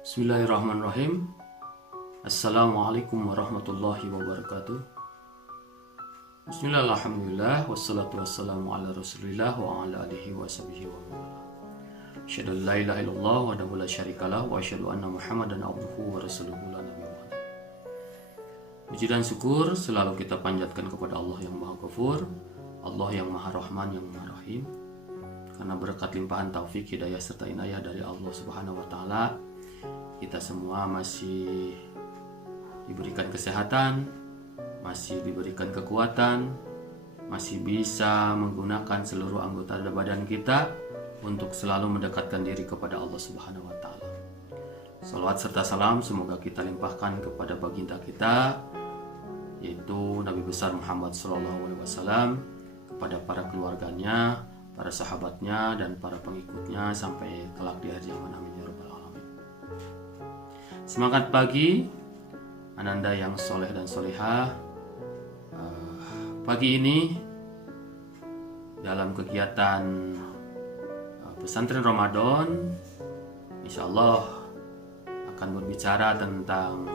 Bismillahirrahmanirrahim. Assalamualaikum warahmatullahi wabarakatuh. Bismillah, alhamdulillah, wassalatu wassalamu ala rasulillah wa ala alihi wa sahbihi wa mawala. Asyhadu an la ilaha illallah wahdahu la syarikalah wa asyhadu anna Muhammadan abduhu wa rasuluhu la nabiyya ba'd. Puji dan syukur selalu kita panjatkan kepada Allah yang Maha Ghafur, Allah yang Maha Rahman, yang Maha Rahim. Karena berkat limpahan taufik, hidayah serta inayah dari Allah Subhanahu wa taala, kita semua masih diberikan kesehatan, masih diberikan kekuatan, masih bisa menggunakan seluruh anggota badan kita untuk selalu mendekatkan diri kepada Allah Subhanahu wa taala. Salawat serta salam semoga kita limpahkan kepada baginda kita, yaitu Nabi besar Muhammad SAW, kepada para keluarganya, para sahabatnya, dan para pengikutnya sampai kelak di akhir zaman. Amin ya rabbal alamin. Semangat pagi Ananda yang soleh dan solehah. Pagi ini dalam kegiatan pesantren Ramadan, insya Allah akan berbicara tentang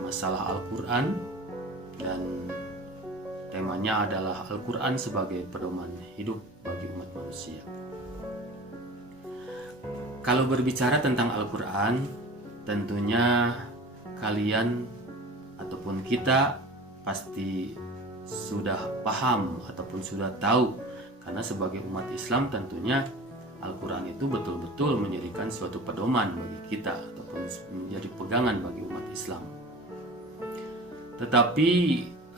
masalah Al-Quran, dan temanya adalah Al-Quran sebagai pedoman hidup bagi umat manusia. Kalau berbicara tentang Al-Quran, tentunya kalian ataupun kita pasti sudah paham ataupun sudah tahu, karena sebagai umat Islam tentunya Al-Quran itu betul-betul menjadikan suatu pedoman bagi kita ataupun menjadi pegangan bagi umat Islam. Tetapi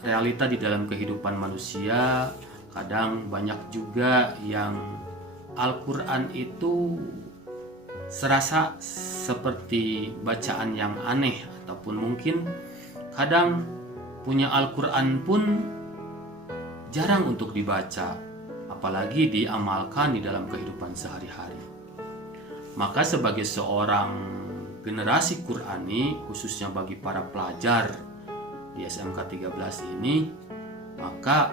realita di dalam kehidupan manusia kadang banyak juga yang Al-Quran itu serasa seperti bacaan yang aneh, ataupun mungkin kadang punya Al-Quran pun jarang untuk dibaca, apalagi diamalkan di dalam kehidupan sehari-hari. Maka sebagai seorang generasi Qurani, khususnya bagi para pelajar di SMK 13 ini, maka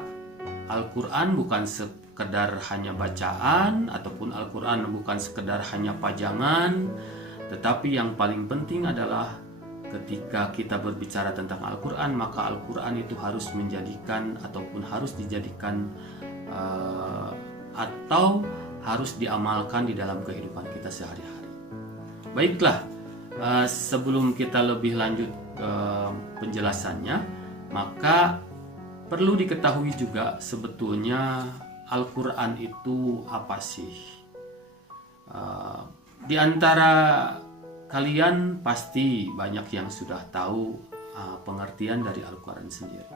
Al-Quran bukan sekedar hanya bacaan, ataupun Al-Quran bukan sekedar hanya pajangan, tetapi yang paling penting adalah ketika kita berbicara tentang Al-Quran, maka Al-Quran itu harus menjadikan ataupun harus dijadikan atau harus diamalkan di dalam kehidupan kita sehari-hari. Baiklah, sebelum kita lebih lanjut ke penjelasannya, maka perlu diketahui juga sebetulnya Al-Quran itu apa sih? Di antara kalian pasti banyak yang sudah tahu pengertian dari Al-Quran sendiri.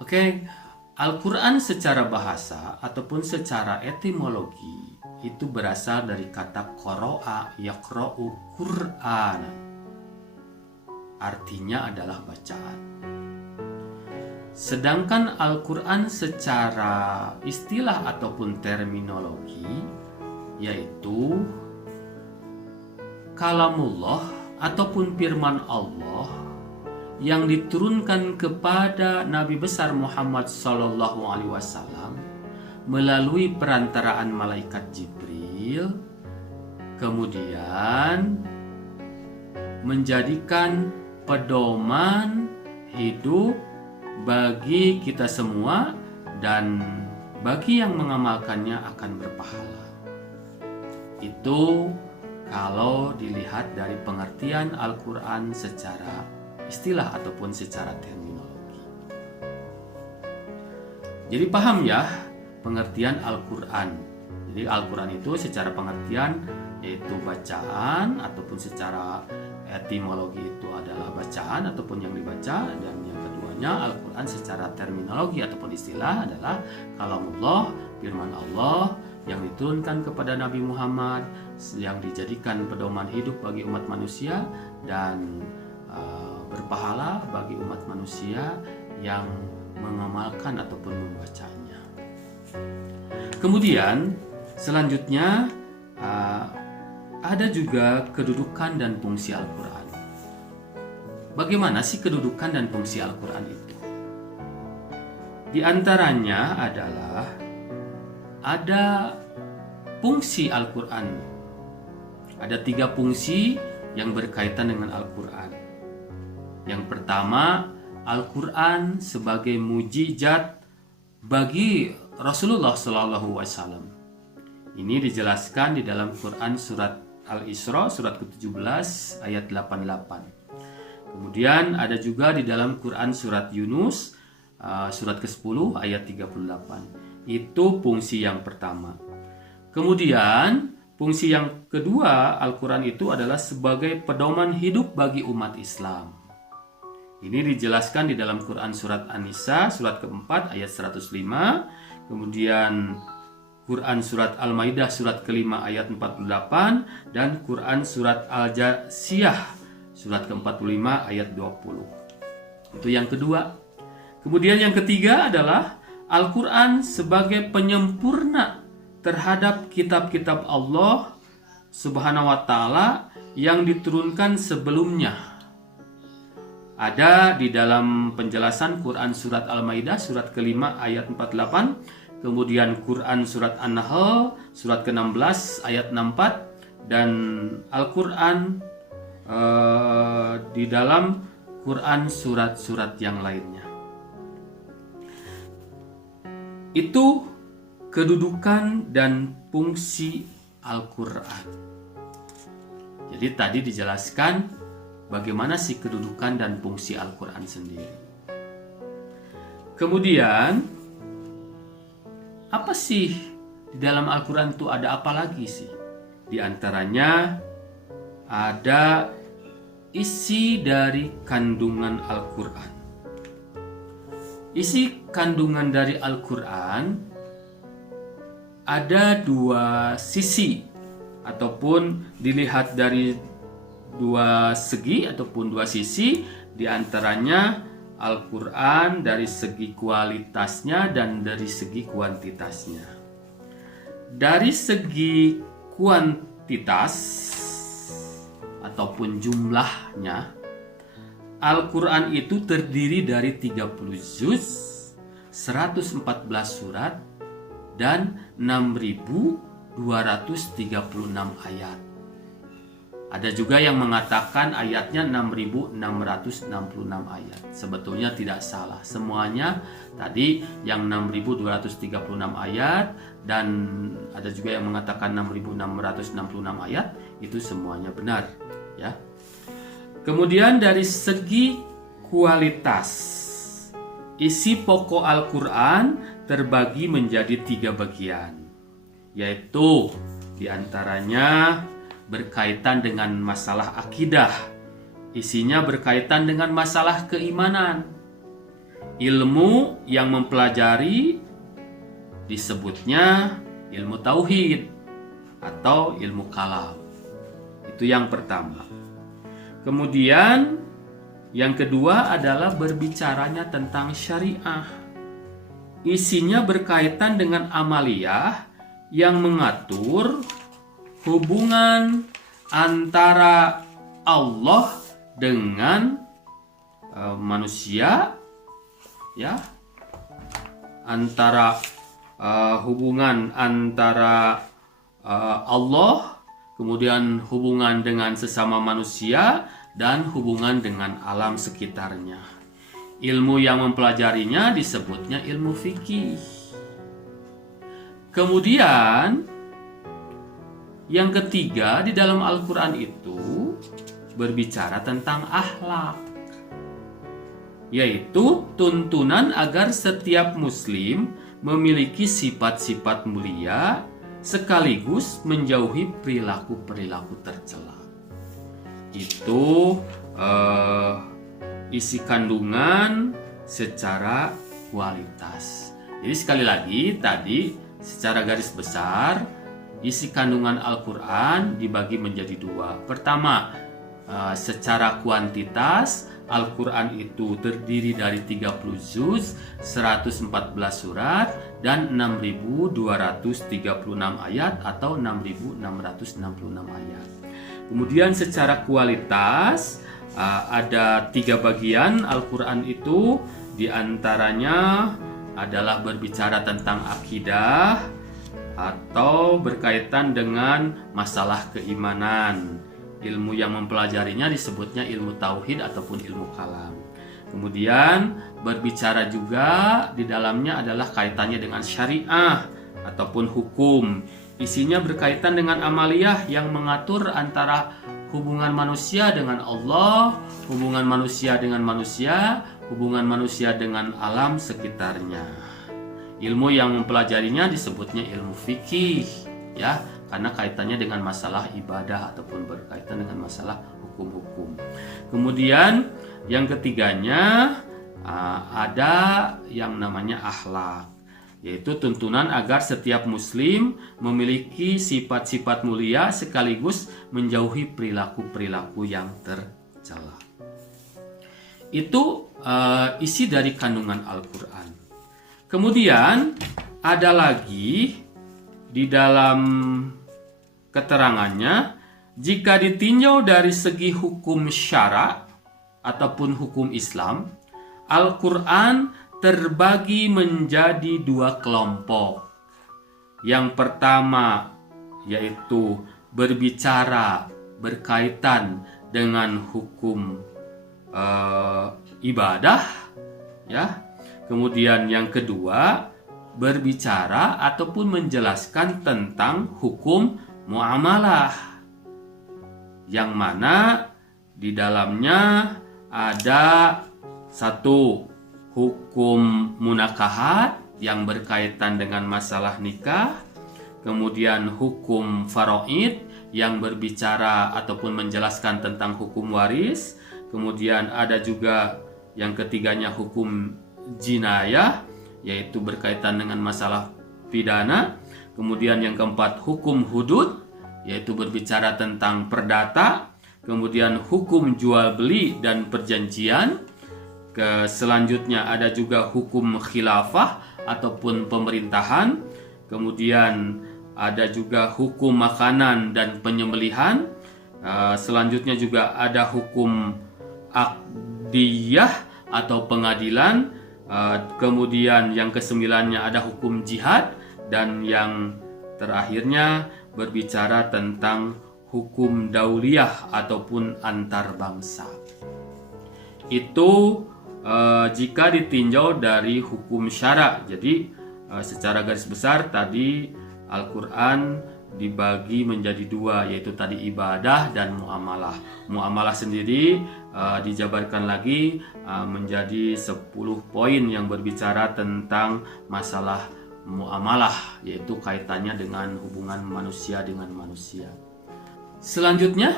Oke, Al-Quran secara bahasa ataupun secara etimologi itu berasal dari kata qara'a yaqra'u Qur'an. Artinya adalah bacaan. Sedangkan Al-Quran secara istilah ataupun terminologi yaitu kalamullah ataupun firman Allah yang diturunkan kepada Nabi besar Muhammad SAW melalui perantaraan malaikat Jibril, kemudian menjadikan pedoman hidup bagi kita semua, dan bagi yang mengamalkannya akan berpahala. Itu kalau dilihat dari pengertian Al-Quran secara istilah ataupun secara terminologi. Jadi paham ya pengertian Al-Quran. Jadi Al-Quran itu secara pengertian yaitu bacaan, ataupun secara etimologi itu adalah bacaan ataupun yang dibaca, dan yang keduanya Al-Quran secara terminologi ataupun istilah adalah kalamullah, firman Allah yang diturunkan kepada Nabi Muhammad, yang dijadikan pedoman hidup bagi umat manusia, dan berpahala bagi umat manusia yang mengamalkan ataupun membacanya. Kemudian selanjutnya ada juga kedudukan dan fungsi Al-Quran. Bagaimana sih kedudukan dan fungsi Al-Quran itu? Di antaranya adalah ada fungsi Al-Quran ada 3 fungsi yang berkaitan dengan Al-Quran. Yang pertama, Al-Quran sebagai mujizat bagi Rasulullah SAW. Ini dijelaskan di dalam Quran surat Al-Isra surat ke-17 ayat 88. Kemudian ada juga di dalam Quran surat Yunus surat ke-10 ayat 38. Itu fungsi yang pertama. Kemudian fungsi yang kedua, Al-Quran itu adalah sebagai pedoman hidup bagi umat Islam. Ini dijelaskan di dalam Quran surat An-Nisa surat ke-4 ayat 105. Kemudian Quran surat Al-Maidah surat ke-5 ayat 48 dan Quran surat Al-Jasiyah surat ke-45 ayat 20. Itu yang kedua. Kemudian yang ketiga adalah Al-Quran sebagai penyempurna terhadap kitab-kitab Allah Subhanahu wa taala yang diturunkan sebelumnya. Ada di dalam penjelasan Quran surat Al-Maidah surat ke-5 ayat 48. Kemudian Quran surat An-Nahl surat ke-16 ayat 64 dan Al-Quran di dalam Quran surat-surat yang lainnya. Itu kedudukan dan fungsi Al-Quran. Jadi tadi dijelaskan bagaimana sih kedudukan dan fungsi Al-Quran sendiri. Kemudian apa sih di dalam Al-Quran itu ada apa lagi sih? Di antaranya ada isi dari kandungan Al-Quran. Isi kandungan dari Al-Quran ada 2 sisi ataupun dilihat dari 2 segi ataupun 2 sisi, di antaranya Al-Quran dari segi kualitasnya dan dari segi kuantitasnya. Dari segi kuantitas ataupun jumlahnya, Al-Quran itu terdiri dari 30 juz, 114 surat, dan 6.236 ayat. Ada juga yang mengatakan ayatnya 6.666 ayat. Sebetulnya tidak salah. Semuanya tadi yang 6.236 ayat dan ada juga yang mengatakan 6.666 ayat, itu semuanya benar, ya. Kemudian dari segi kualitas, isi pokok Al-Quran terbagi menjadi 3 bagian, yaitu diantaranya berkaitan dengan masalah akidah, isinya berkaitan dengan masalah keimanan. Ilmu yang mempelajari disebutnya ilmu tauhid atau ilmu kalam. Itu yang pertama. Kemudian yang kedua adalah berbicaranya tentang syariah. Isinya berkaitan dengan amaliyah yang mengatur hubungan antara Allah dengan manusia, ya, antara hubungan antara Allah, kemudian hubungan dengan sesama manusia dan hubungan dengan alam sekitarnya. Ilmu yang mempelajarinya disebutnya ilmu fikih. Kemudian yang ketiga, di dalam Al-Quran itu berbicara tentang akhlak, yaitu tuntunan agar setiap muslim memiliki sifat-sifat mulia sekaligus menjauhi perilaku-perilaku tercela. Itu isi kandungan secara kualitas. Jadi sekali lagi tadi secara garis besar isi kandungan Al-Quran dibagi menjadi 2. Pertama, secara kuantitas Al-Quran itu terdiri dari 30 juz, 114 surat, dan 6.236 ayat atau 6.666 ayat. Kemudian secara kualitas ada 3 bagian Al-Quran itu, diantaranya adalah berbicara tentang akidah, atau berkaitan dengan masalah keimanan. Ilmu yang mempelajarinya disebutnya ilmu tauhid ataupun ilmu kalam. Kemudian berbicara juga di dalamnya adalah kaitannya dengan syariah ataupun hukum. Isinya berkaitan dengan amaliyah yang mengatur antara hubungan manusia dengan Allah, hubungan manusia dengan manusia, hubungan manusia dengan alam sekitarnya. Ilmu yang mempelajarinya disebutnya ilmu fikih, ya, karena kaitannya dengan masalah ibadah ataupun berkaitan dengan masalah hukum-hukum. Kemudian yang ketiganya ada yang namanya akhlak, yaitu tuntunan agar setiap muslim memiliki sifat-sifat mulia sekaligus menjauhi perilaku-perilaku yang tercela. Itu isi dari kandungan Al-Quran. Kemudian ada lagi di dalam keterangannya, jika ditinjau dari segi hukum syara ataupun hukum Islam, Al-Quran terbagi menjadi dua kelompok. Yang pertama yaitu berbicara berkaitan dengan hukum ibadah, ya. Kemudian yang kedua berbicara ataupun menjelaskan tentang hukum muamalah, yang mana di dalamnya ada satu hukum munakahat yang berkaitan dengan masalah nikah, kemudian hukum faraid yang berbicara ataupun menjelaskan tentang hukum waris, kemudian ada juga yang ketiganya hukum jinayah, yaitu berkaitan dengan masalah pidana, kemudian yang keempat hukum hudud, yaitu berbicara tentang perdata, kemudian hukum jual beli dan perjanjian. Selanjutnya ada juga hukum khilafah ataupun pemerintahan. Kemudian ada juga hukum makanan dan penyembelihan. Selanjutnya juga ada hukum aqdiyah atau pengadilan. Kemudian yang kesembilannya ada hukum jihad. Dan yang terakhirnya berbicara tentang hukum dauliyah ataupun antar bangsa. Itu jika ditinjau dari hukum syara. Jadi secara garis besar tadi Al-Quran dibagi menjadi dua, yaitu tadi ibadah dan muamalah. Muamalah sendiri dijabarkan lagi menjadi 10 poin yang berbicara tentang masalah muamalah, yaitu kaitannya dengan hubungan manusia dengan manusia. Selanjutnya,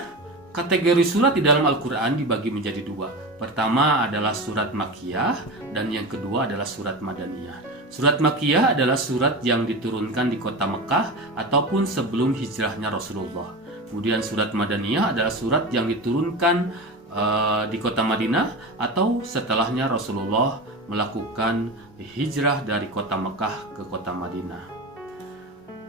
kategori surat di dalam Al-Quran dibagi menjadi dua. Pertama adalah surat Makkiyah dan yang kedua adalah surat Madaniyah. Surat Makkiyah adalah surat yang diturunkan di kota Mekah ataupun sebelum hijrahnya Rasulullah. Kemudian surat Madaniyah adalah surat yang diturunkan di kota Madinah atau setelahnya Rasulullah melakukan hijrah dari kota Mekah ke kota Madinah.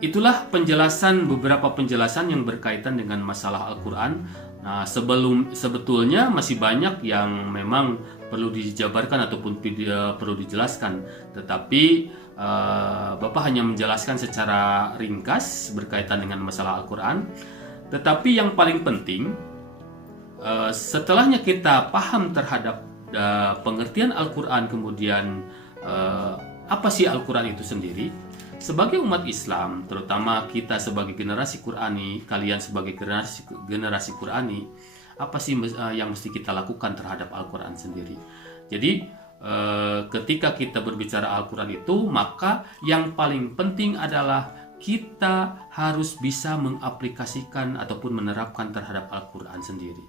Itulah beberapa penjelasan yang berkaitan dengan masalah Al-Quran. Nah, sebetulnya masih banyak yang memang perlu dijabarkan ataupun perlu dijelaskan. Tetapi Bapak hanya menjelaskan secara ringkas berkaitan dengan masalah Al-Quran. Tetapi yang paling penting, setelahnya kita paham terhadap pengertian Al-Quran, kemudian apa sih Al-Quran itu sendiri, sebagai umat Islam, terutama kita sebagai generasi Qurani, kalian sebagai generasi Qurani, apa sih yang mesti kita lakukan terhadap Al-Quran sendiri? Jadi ketika kita berbicara Al-Quran itu, maka yang paling penting adalah kita harus bisa mengaplikasikan ataupun menerapkan terhadap Al-Quran sendiri.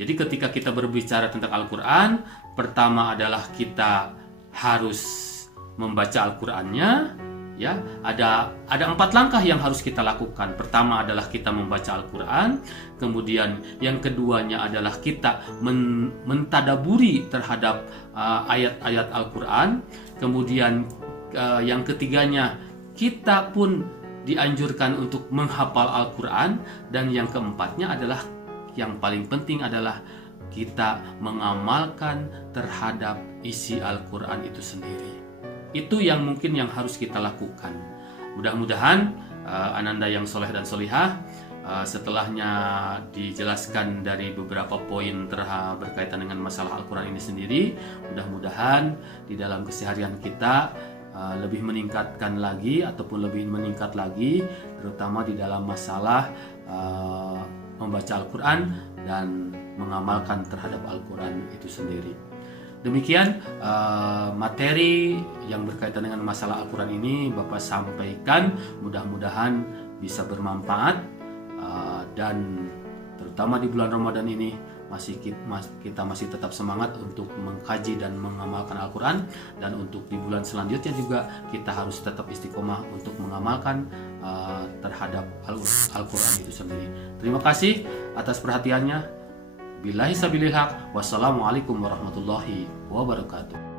Jadi ketika kita berbicara tentang Al-Quran, pertama adalah kita harus membaca Al-Qurannya, ya. Ada 4 langkah yang harus kita lakukan. Pertama adalah kita membaca Al-Quran, kemudian yang keduanya adalah kita mentadaburi terhadap ayat-ayat Al-Quran, kemudian yang ketiganya kita pun dianjurkan untuk menghafal Al-Quran, dan yang keempatnya adalah yang paling penting adalah kita mengamalkan terhadap isi Al-Quran itu sendiri. Itu yang mungkin yang harus kita lakukan. Mudah-mudahan Ananda yang soleh dan solihah, setelahnya dijelaskan dari beberapa poin berkaitan dengan masalah Al-Quran ini sendiri, mudah-mudahan di dalam keseharian kita lebih meningkatkan lagi ataupun lebih meningkat lagi, terutama di dalam masalah membaca Al-Quran dan mengamalkan terhadap Al-Quran itu sendiri. Demikian materi yang berkaitan dengan masalah Al-Quran ini Bapak sampaikan, mudah-mudahan bisa bermanfaat, dan terutama di bulan Ramadan ini kita masih tetap semangat untuk mengkaji dan mengamalkan Al-Quran, dan untuk di bulan selanjutnya juga kita harus tetap istiqomah untuk mengamalkan terhadap Al-Quran itu sendiri. Terima kasih atas perhatiannya. Billahi sabilil haq. Wassalamualaikum warahmatullahi wabarakatuh.